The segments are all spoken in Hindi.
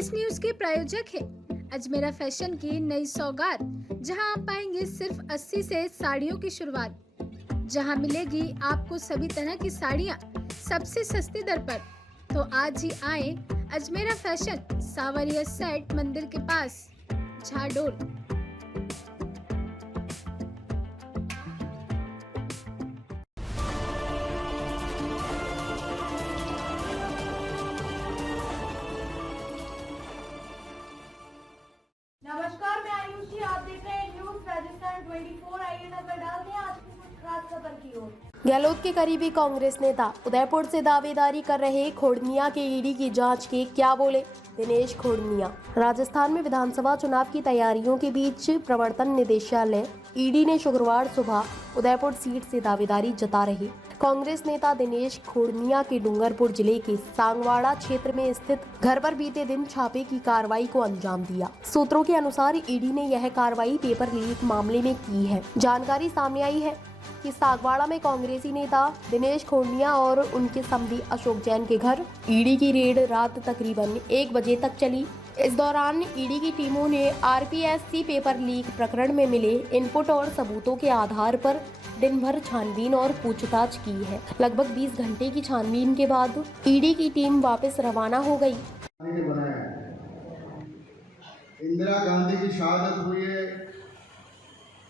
इस न्यूज के प्रायोजक हैं अजमेरा फैशन की नई सौगात, जहां आप पाएंगे सिर्फ 80 से साड़ियों की शुरुआत, जहां मिलेगी आपको सभी तरह की साड़ियां सबसे सस्ती दर पर। तो आज ही आए अजमेरा फैशन, सावरिया सेट मंदिर के पास, झाडोल। नमस्कार, मैं आयुषी। आप देख रहे हैं न्यूज राजस्थान 24। आइए नजर डालते हैं आज की कुछ खास खबर की ओर। गहलोत के करीबी कांग्रेस नेता उदयपुर से दावेदारी कर रहे खोड़निया के ईडी की जांच के क्या बोले दिनेश खोड़निया। राजस्थान में विधानसभा चुनाव की तैयारियों के बीच प्रवर्तन निदेशालय ईडी ने शुक्रवार सुबह उदयपुर सीट से दावेदारी जता रहे कांग्रेस नेता दिनेश खोड़निया के डूंगरपुर जिले के सांगवाड़ा क्षेत्र में स्थित घर पर बीते दिन छापे की कार्रवाई को अंजाम दिया। सूत्रों के अनुसार ईडी ने यह कार्रवाई पेपर लीक मामले में की है। जानकारी सामने आई है कि सांगवाड़ा में कांग्रेसी नेता दिनेश खोड़निया और उनके समधी अशोक जैन के घर ईडी की रेड रात तकरीबन 1 बजे तक चली। इस दौरान ईडी की टीमों ने आरपीएससी पेपर लीक प्रकरण में मिले इनपुट और सबूतों के आधार पर दिन भर छानबीन और पूछताछ की है। लगभग 20 घंटे की छानबीन के बाद ईडी की टीम वापस रवाना हो गई। इंदिरा गांधी की शहादत हुई है,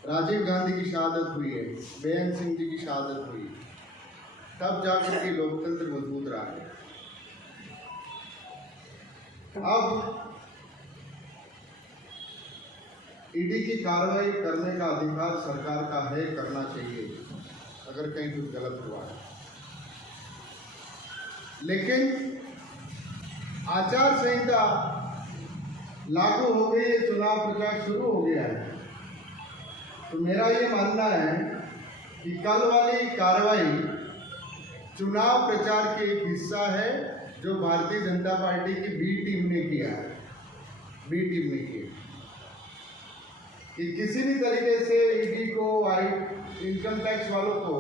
राजीव गांधी की शहादत हुई है, बेअंत सिंह जी की शहादत हुई, तब जाकर के लोकतंत्र मजबूत रहा है। अब ईडी की कार्रवाई करने का अधिकार सरकार का है, करना चाहिए अगर कहीं कुछ गलत हुआ है। लेकिन आचार संहिता लागू हो गई है, चुनाव प्रचार शुरू हो गया है, तो मेरा ये मानना है कि कल वाली कार्रवाई चुनाव प्रचार की एक हिस्सा है जो भारतीय जनता पार्टी की बी टीम ने किया है। बी टीम ने किया कि किसी भी तरीके से ईडी को, इनकम टैक्स वालों को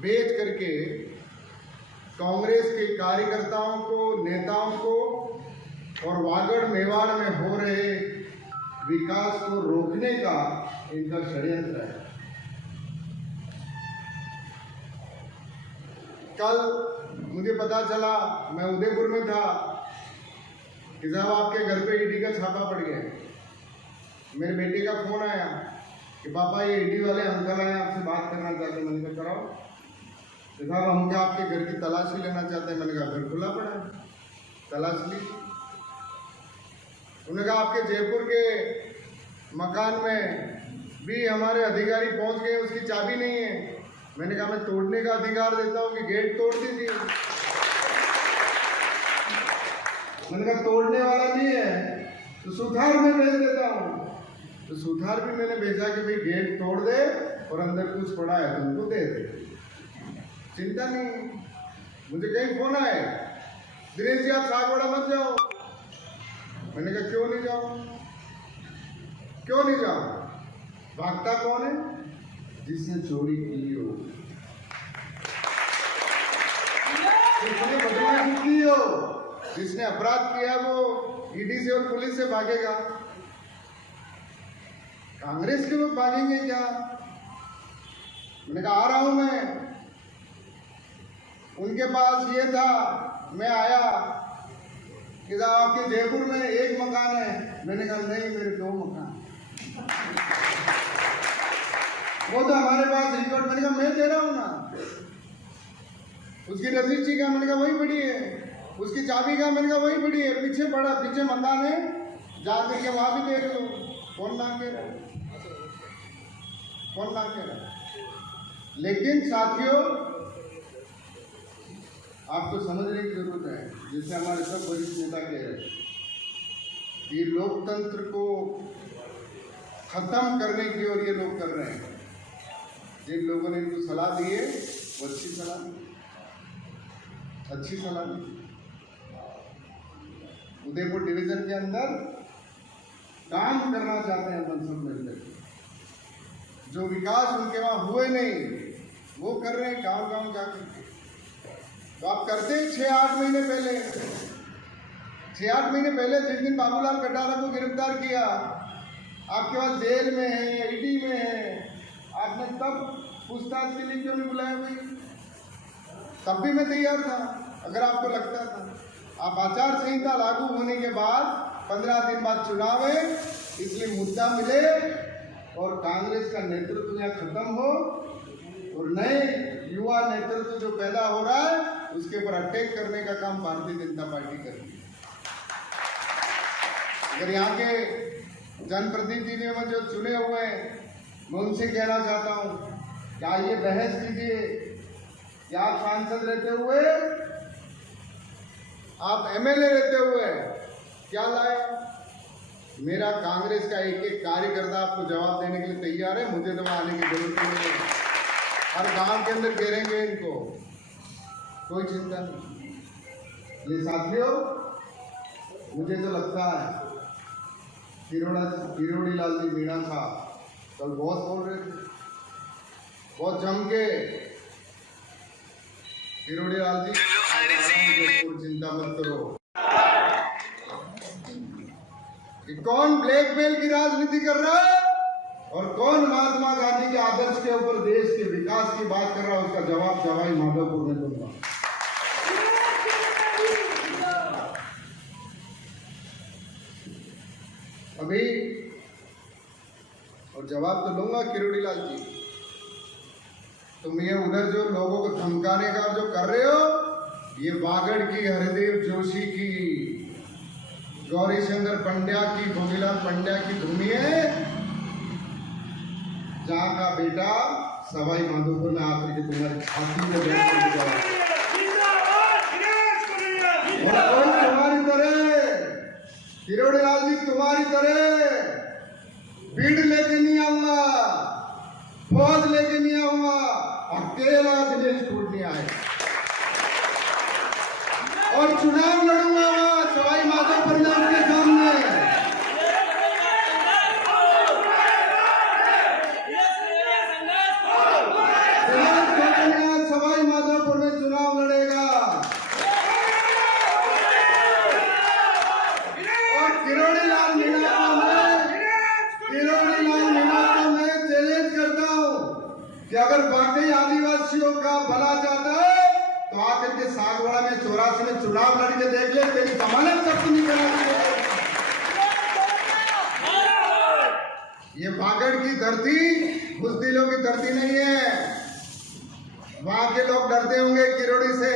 बेच करके कांग्रेस के कार्यकर्ताओं को, नेताओं को और वागड़ मेवाड़ में हो रहे विकास को रोकने का इनका षड्यंत्र है। कल मुझे पता चला, मैं उदयपुर में था, कि साहब आपके घर पे ईडी का छापा पड़ गया। मेरे बेटे का फोन आया कि पापा ये ईडी वाले अंकल आए, आपसे बात करना चाहते हैं। मैंने कहा कराओ। तो साहब हम क्या आपके घर की तलाशी लेना चाहते हैं। मैंने कहा घर खुला पड़ा है, तलाश ली। उन्होंने कहा आपके जयपुर के मकान में भी हमारे अधिकारी पहुंच गए, उसकी चाबी नहीं है। मैंने कहा मैं तोड़ने का अधिकार देता हूं कि गेट तोड़ दीजिए। मैंने कहा तोड़ने वाला नहीं है तो सुथार में भेज देता हूं। तो सुथार भी मैंने भेजा कि भाई गेट तोड़ दे और अंदर कुछ पड़ा है तो उनको दे दे, चिंता नहीं। मुझे कहीं फोन आए, दिनेश जी आप सांगवाड़ा मत जाओ। मैंने कहा क्यों नहीं जाओ, क्यों नहीं जाओ? भागता कौन है? जिसने चोरी की हो, जिसने बदमाशी की हो, जिसने अपराध किया, वो ईडी से और पुलिस से भागेगा। कांग्रेस के लोग भागेंगे क्या? मैंने कहा आ रहा हूं मैं। उनके पास ये था, मैं आया कि आपके जयपुर में एक मकान है। मैंने कहा नहीं, मेरे 2 मकान। वो तो हमारे पास रिकॉर्ड। मैंने कहा मैं दे रहा हूं ना। उसकी रजिस्ट्री का मैंने कहा वही पड़ी है, उसकी चाबी का मैंने कहा वही पड़ी है, पीछे पड़ा, पीछे मकान है, जा करके वहां भी देख लो। कौन मांगे, कौन मांगे? लेकिन साथियों आपको समझने की जरूरत है, जैसे हमारे सब वरिष्ठ नेता कह रहे हैं कि लोकतंत्र को खत्म करने की ओर ये लोग कर रहे हैं। जिन लोगों ने इनको सलाह दी है वो अच्छी सलाह दी, अच्छी सलाह दी। उदयपुर डिवीजन के अंदर काम करना चाहते हैं अपन सब मिलकर, जो विकास उनके वहां हुए नहीं वो कर रहे हैं गांव-गांव जाकर। तो आप करते 6-8 महीने पहले 6-8 महीने पहले जिस दिन बाबूलाल कटारा को गिरफ्तार किया, आपके पास जेल में है, ईडी में है, आपने तब पूछताछ के लिए क्यों नहीं बुलाया भाई? तब भी मैं तैयार था अगर आपको लगता था। आप आचार संहिता लागू होने के बाद 15 दिन बाद चुनाव है, इसलिए मुद्दा मिले और कांग्रेस का नेतृत्व यहाँ खत्म हो और नए युवा नेतृत्व जो पैदा हो रहा है उसके ऊपर अटैक करने का काम भारतीय जनता पार्टी कर रही है। अगर यहाँ के जनप्रतिनिधियों में जो चुने हुए हैं, मैं उनसे कहना चाहता हूँ कि आइए बहस कीजिए कि आप सांसद रहते हुए, आप एमएलए रहते हुए क्या लाए? मेरा कांग्रेस का एक एक कार्यकर्ता आपको जवाब देने के लिए तैयार है, मुझे तो आने की जरूरत नहीं है। हर गांव के अंदर घेरेंगे इनको, कोई चिंता नहीं। ये साथियों, मुझे तो लगता है किरोड़ी लाल जी मीणा साहब कल बहुत बोल रहे थे, बहुत जम के। किरोड़ी लाल जी, चिंता मत करो कि कौन ब्लैकमेल की राजनीति कर रहा है और कौन महात्मा गांधी के आदर्श के ऊपर देश के विकास की बात कर रहा है, उसका जवाब सवाई माधोपुर में दूंगा। अभी और जवाब तो लूंगा किरोड़ी लाल जी। तुम ये उधर जो लोगों को धमकाने का जो कर रहे हो, ये वागड़ की, हरिदेव जोशी की, गौरी शंकर पंड्या की, भोगीलाल पंड्या की भूमि है, जहाँ का बेटा सवाई माधोपुर में आकर के तुम्हारी छाती में बैठ कर जवाब। तुम्हारी तरह किरोड़ी लाल जी, तुम्हारी तरह भीड़ लेके नहीं आऊंगा, फौज लेके नहीं आऊंगा, अकेला दिनेश टूटने आए और चुनाव लड़ूंगा वहां सवाई माधोपुर में उनके सामने। सवाई माधोपुर में चुनाव लड़ेगा और किरोड़ी लाल मीणा को मैं चैलेंज करता हूं कि अगर वाकई आदिवासियों का भला चाहता है तो आकर के सागवाड़ा में 84 में चुनाव लड़के देख ले, तेरी जमानत जब्त नहीं करा। ये वागड़ की धरती बुजदिलों की धरती नहीं है। वहां के लोग डरते होंगे किरोड़ी से।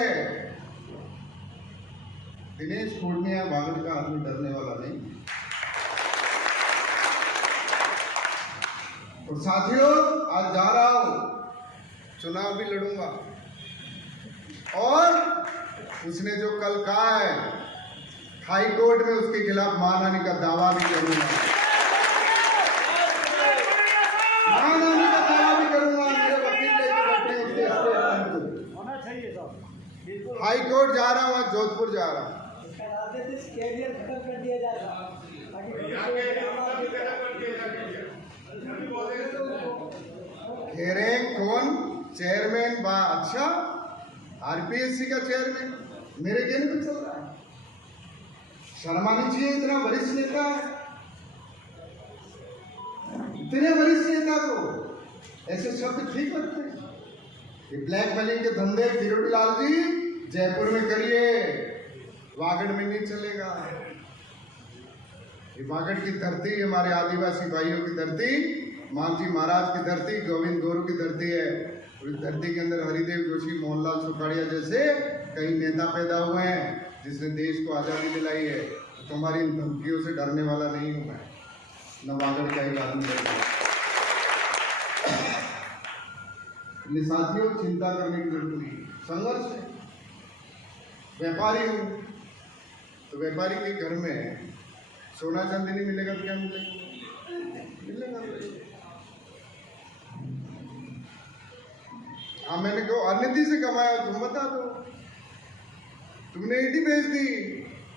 दिनेश पूर्णिया वागड़ का आदमी डरने वाला नहीं। और साथियों, आज जा रहा हूं, चुनाव भी लड़ूंगा और उसने जो कल कहा है हाई कोर्ट में उसके खिलाफ मानहानि का दावा भी करूंगा। मानहानि का दावा भी करूंगा। मेरे वकील लेके बैठे उसके हाई कोर्ट जा रहा हूँ, जोधपुर जा रहा हूँ। घेरे कौन? चेयरमैन बा, अच्छा आरपीएससी का चेयरमैन मेरे कहने पे चल रहा है। शर्म आनी चाहिए, इतना वरिष्ठ नेता है, इतने वरिष्ठ नेता को ऐसे शब्द ठीक लगते हैं? ये ब्लैकमेलिंग के धंधे किरोड़ी लाल जी जयपुर में करिए, वागड़ में नहीं चलेगा। ये वागड़ की धरती हमारे आदिवासी भाइयों की धरती, मानजी महाराज की धरती, गोविंद गोरू की धरती है। इस धरती के अंदर हरिदेव जोशी, मोहनलाल सुखाड़िया जैसे कई नेता पैदा हुए हैं जिसने देश को आज़ादी दिलाई है। तो तुम्हारी इन धमकियों से डरने वाला नहीं हूं मैं, न वागड़ का ही आदमी करता। साथियों, चिंता करने की जरूरत नहीं, संघर्ष है। व्यापारी हूं तो व्यापारी के घर में सोना चांदी नहीं मिलेगा तो क्या मिलेगा? हाँ, मैंने कहो अनिति से कमाया, तुम बता दो। तुमने ईडी भेज दी,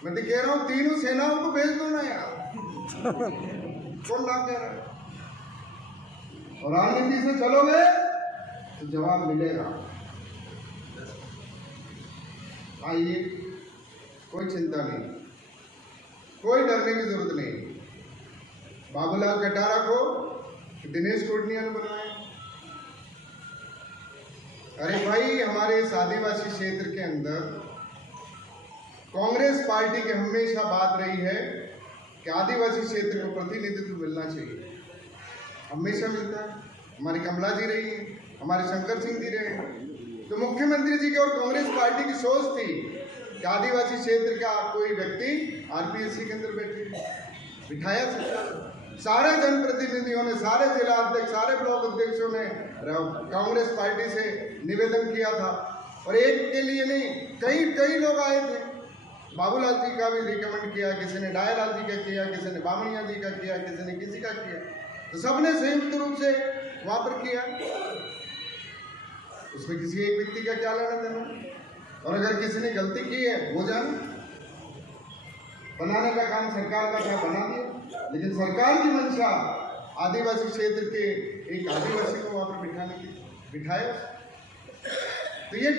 मैं तो कह रहा हूँ तीनों सेनाओं को भेज दो ना यार। कौन ना कह रहा है? और राजनीति से चलोगे तो जवाब मिलेगा। आइए, कोई चिंता नहीं। कोई डरने की जरूरत नहीं। बाबूलाल कटारा को दिनेश कोटनिया ने बनवाया। अरे भाई, हमारे इस आदिवासी क्षेत्र के अंदर कांग्रेस पार्टी की हमेशा बात रही है कि आदिवासी क्षेत्र को प्रतिनिधित्व मिलना चाहिए। हमेशा मिलता है। हमारी कमला जी रही है, हमारे शंकर सिंह जी रहे हैं। तो मुख्यमंत्री जी की और कांग्रेस पार्टी की सोच थी कि आदिवासी क्षेत्र का कोई व्यक्ति आरपीएससी के अंदर बिठाया सकता। सारे जनप्रतिनिधियों ने, सारे जिला अध्यक्ष, सारे ब्लॉक अध्यक्षों ने कांग्रेस पार्टी से निवेदन किया था। और एक के लिए नहीं, कई लोग आए थे। बाबूलाल जी का भी रिकमेंड किया, किसी ने डायलाल जी का किया, किसी ने बामणिया जी का किया, किसी ने किसी का किया। तो सबने संयुक्त रूप से वहां पर किया। उसमें किसी एक व्यक्ति का क्या लेना देना। और अगर किसी ने गलती की है, हो जाए। बनाने का काम सरकार का था, बना दिया। लेकिन सरकार की मंशा आदिवासी क्षेत्र के एक आदिवासी को वहां पर बिठाने की, बिठाया। तो ये